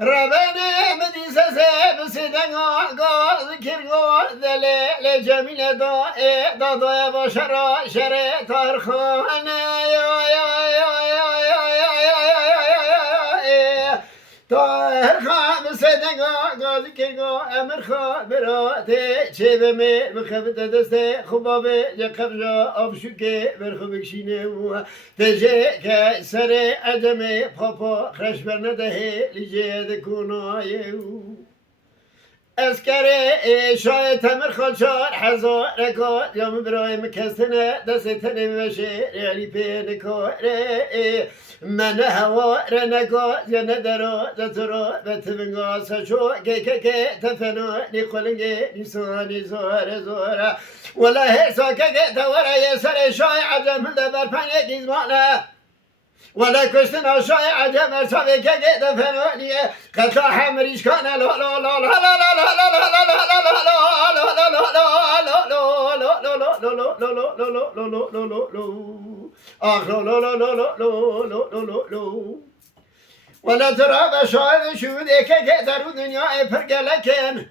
ربنا مديسة سيب سيدنا قاضي كيرغو ذليل جميلة دا بشرا شري تارخانة تارخان سيدنا قاضي كيرغو أمر خابراتي شيب مير مخبت دستي خبابي جقبجا أبشوكي برخبك شينيو تجي كسري أجمي بابا خرش برنده لجي كونايو اسكري شاي تمر خالشار حزار ركات يوم برايم كستنه دستنه وشير يلي بينكاري من هوا رنكات يندرا دترا بتبنغا سشو كي تفنو نقولنجي نساني زورا ولا هرسا كي تورا يسر شاي عجم دبر پنه گیزمانه ولا كشتن عشاء عجم ارتبي كجد فنانية قطع حمريش كان لا لا لا لا لا لا لا لا لا ولا ترى بشاير شو ذيك كدرو دنيا فرقلكن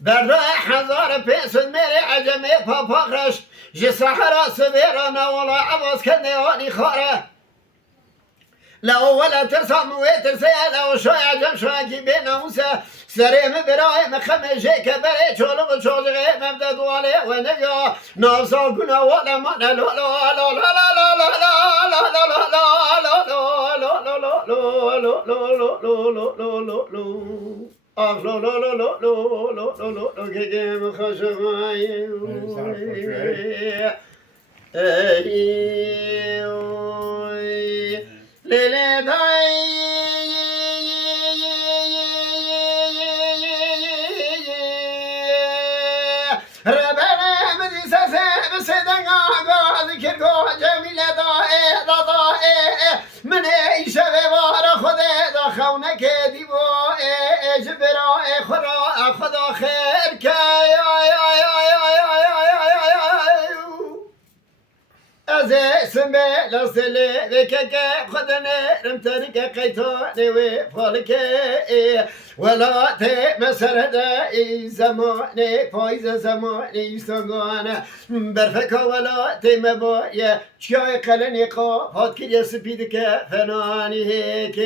برای هزار پیسون میره عجمی پاپاخرش جی صحرا سبیرانا ولا عوض کنه آنی خاره لو ولا ترسى موي ترسى لو شوي عجم شوي كي بينا موسى سريم براي مخمجي كبري شولو شولغي مبدا دوالي ونجا نوصل كنا ولا ما لا لا لا لا لا لا لا لا آخ لا لا لا لا لا لا لا لا لا که مخشمای لیلی دای ربنا مدیسه سب سدنگ آگاه ذکر گاه جمیله دای من ایشه بوار خود دا خونه که دیو برای خدا خیر که از اسم لسله وکه خدنه رمتنك قيتاني وفالك ولا تمسرد زماني فايز زماني استغانه برفك ولا تمبايا چای قلني قافات كي سپيدك فناني هيك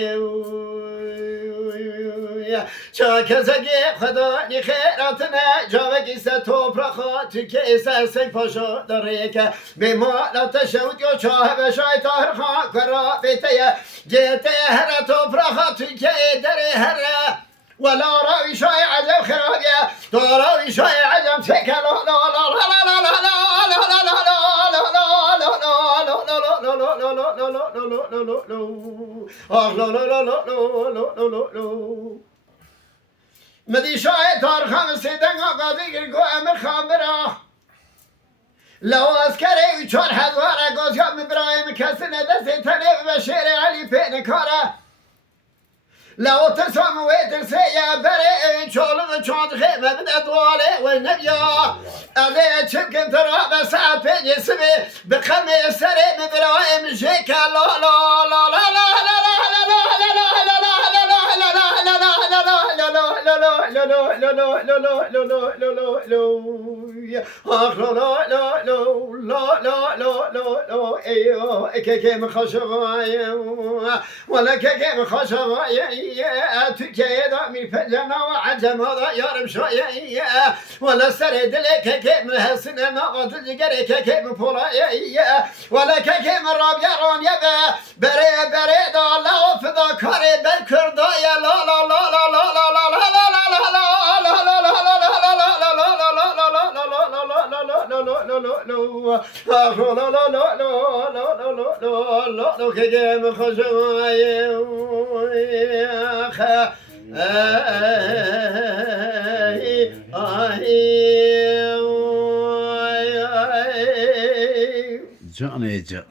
چاک زگی خدا نی خیراتنه جاوگی سه توپرخات که سرسنگ پاشو داره که به ما لطشود یا چاه بشای تاهر خان کرا بیتیه جیته هر توپرخات که داره هر ولا راوی شای عجم خرابیه تو راوی شای عجم تکه لا لا لا لا لا لا لا لا مدی شاید تارخان سیدن آقازی گرگو امر خامبرا لو اسکره 4000 گازیا مبرایم کسی ندستی تنه و شیر علی پینکاره لو ترسم و ترسی یا بره چالو چاند خیمه بده دواله و نبیا اده چمکن ترا بسا پینی سبی بخمه سره مبرایم شکل لا لا لا لا كيم خشوايا ولا كيم خشوايا تكيدا من فجنا وعجم هذا يارم شويا ولا سرد لك كيم هسنا نقط الجري كيم فولايا ولا كيم الرابيا رانيا بري بري دا لا فدا كاري بالكردايا لا لا لا لا لا لا لا که خشوایم خا Can ey can.